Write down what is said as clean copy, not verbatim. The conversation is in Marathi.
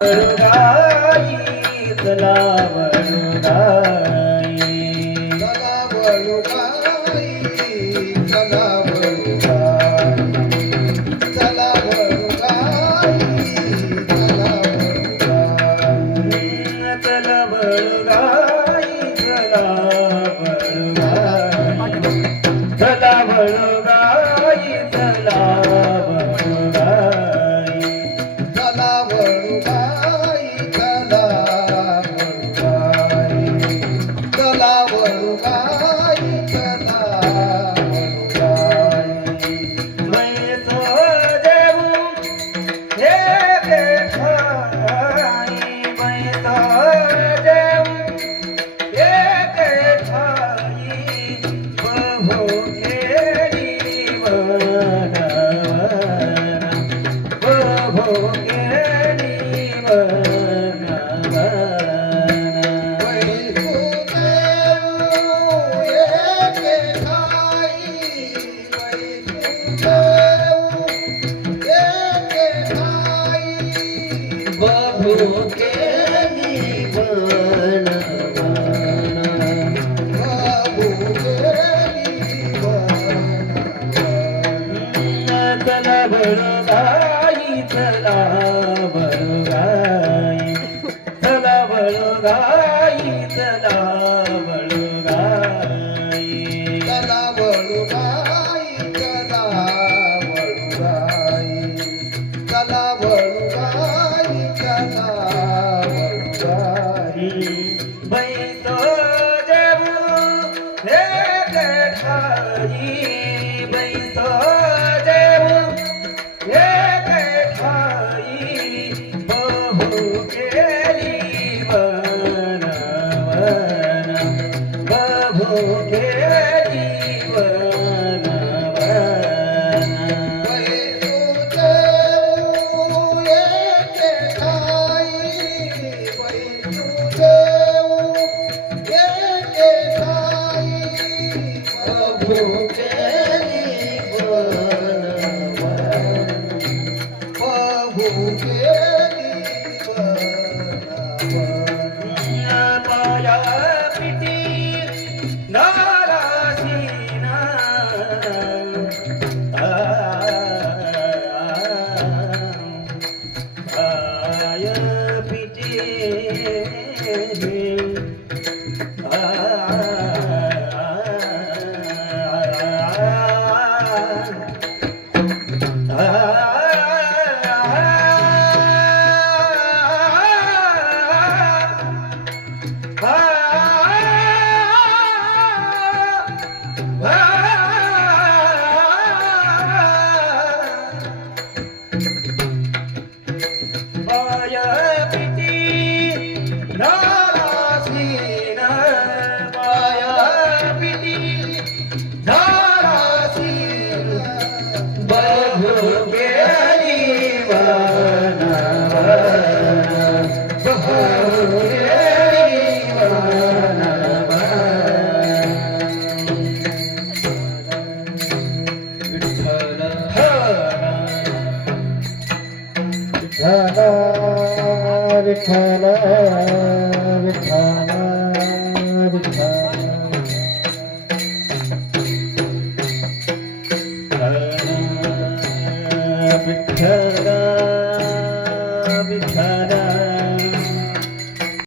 वळुगाई चला वळुगाई चला वळुगाई चला वळुगाई चला वळुगाई चला वळुगाई चला वळुगाई चला वळुगाई चला वळुगाई चला वळुगाई चला वळुगाई चला वळुगाई चला वळुगाई बैसो देऊ हे देखाई बैसो देऊ हे देखाई बहो केली वनवना बहो केली वनवना बहो केली चला वळुगाई चला वळुगाई चला वळुगाई चला वळुगाई चला वळुगाई चला वळुगाई चला वळुगाई चला वळुगाई बैसो देऊ हे देखाई बैसो देऊ हे देखाई बहू केली वनवना बहू केली वनवना पाया पिटी नारासीना पाया पिटी पाया पिटी नारासीना पाया पिटी नारासीना बहू केली वनवना बहू केली वनवना विठ्ठल विठ्ठल विठ्ठल विठ्ठल विठ्ठल